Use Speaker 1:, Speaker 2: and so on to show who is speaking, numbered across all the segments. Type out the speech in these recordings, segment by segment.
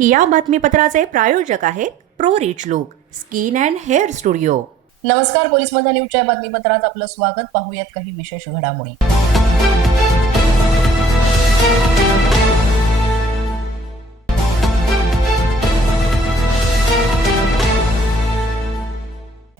Speaker 1: या बातमीपत्राचे प्रायोजक आहेत pro rich look skin and hair studio.
Speaker 2: नमस्कार पोलीस मध्या न्यूजच्या बातमीपत्रात आपलं स्वागत. पाहूयात काही विशेष घडामोडी.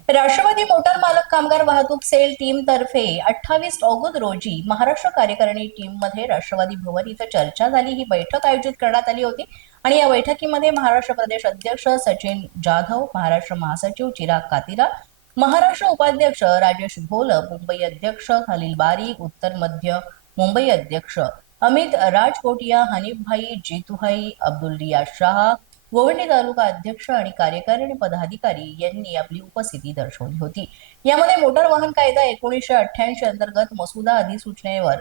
Speaker 2: राष्ट्रवादी मोटार मालक कामगार वाहतूक सेल टीम तर्फे अठ्ठावीस ऑगस्ट रोजी महाराष्ट्र कार्यकारिणी टीममध्ये राष्ट्रवादी भवन इथं चर्चा झाली. ही बैठक आयोजित करण्यात आली होती. आणि या बैठकीमध्ये महाराष्ट्र प्रदेश अध्यक्ष सचिन जाधव महाराष्ट्र महासचिव चिराग कातिरा महाराष्ट्र उपाध्यक्ष राजेश भोल मुंबई अध्यक्ष खलील बारीक उत्तर मध्य मुंबई अध्यक्ष अमित राजकोटिया हनीफभाई जितुभाई अब्दुल रिया शाह गोवंडी तालुका अध्यक्ष आणि कार्यकारिणी पदाधिकारी यांनी आपली उपस्थिती दर्शवली होती. यामध्ये मोटार वाहन कायदा एकोणीसशे अठ्ठ्याऐंशी अंतर्गत मसुदा अधिसूचनेवर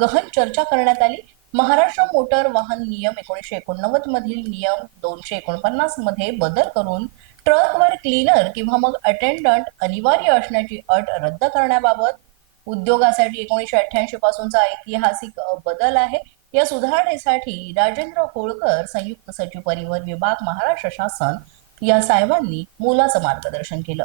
Speaker 2: गहन चर्चा करण्यात आली. महाराष्ट्र मोटर वाहन नियम एकोणीसशे एकोणनव्वद मधील नियम दोनशे एकोणपन्नासमध्ये बदल करून ट्रकवर क्लीनर किंवा मग अटेंडंट अनिवार्य असण्याची अट रद्द करण्याबाबत उद्योगासाठी एकोणीसशे अठ्ठ्याऐंशी पासूनचा ऐतिहासिक बदल आहे. या सुधारणेसाठी राजेंद्र होळकर संयुक्त सचिव परिवहन विभाग महाराष्ट्र शासन या साहेबांनी मोलाचं मार्गदर्शन केलं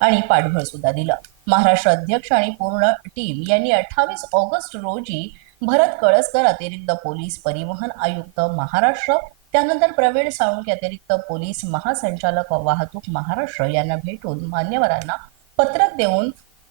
Speaker 2: आणि पाठबळ सुद्धा दिलं. महाराष्ट्र अध्यक्ष आणि पूर्ण टीम यांनी अठ्ठावीस ऑगस्ट रोजी भरत कळसकर अतिरिक्त पोलीस परिवहन आयुक्त महाराष्ट्र त्यानंतर प्रवीण साळुंके अतिरिक्त पोलीस महासंचालक वाहतूक महाराष्ट्र यांना भेटून मान्यवरांना पत्रक देऊन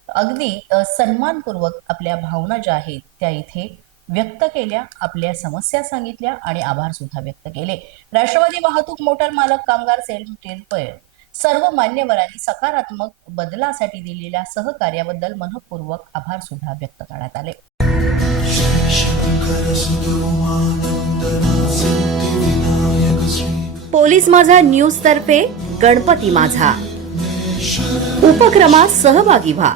Speaker 2: अगदी सन्मानपूर्वक आपल्या भावना ज्या आहेत त्या इथे व्यक्त केल्या आपल्या समस्या सांगितल्या आणि आभार सुद्धा व्यक्त केले. राष्ट्रवादी वाहतूक मोटार मालक कामगार सेल टेल्पय सर्व मान्यवरांनी सकारात्मक बदलासाठी दिलेल्या सहकार्याबद्दल मनपूर्वक आभार सुद्धा व्यक्त करण्यात आले.
Speaker 1: पोलीस माझा न्यूज तर्फे गणपती माझा. उपक्रमात सहभागी व्हा.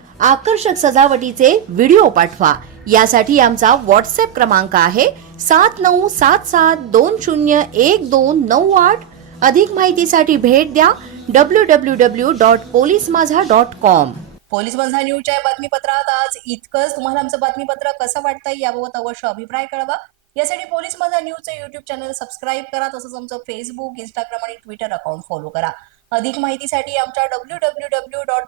Speaker 1: आकर्षक सजावटीचे व्हिडिओ पाठवा. यासाठी आमचा व्हॉट्सअप क्रमांक आहे सात नऊ सात सात दोन शून्य एक दोन नऊ आठ. अधिक माहितीसाठी भेट द्या W W W dot police Majha dot com
Speaker 2: police Majha न्यूजच्या बातमीपत्रात आज इतकंच. तुम्हाला आमचं बातमीपत्र कसं वाटतंय याबाबत अवश्य अभिप्राय कळवा. यासाठी पोलीस माझा न्यूजचं युट्यूब चॅनल सबस्क्राईब करा तसंच आमचं फेसबुक इंस्टाग्राम आणि ट्विटर अकाउंट फॉलो करा. अधिक माहितीसाठी आमच्या W W W dot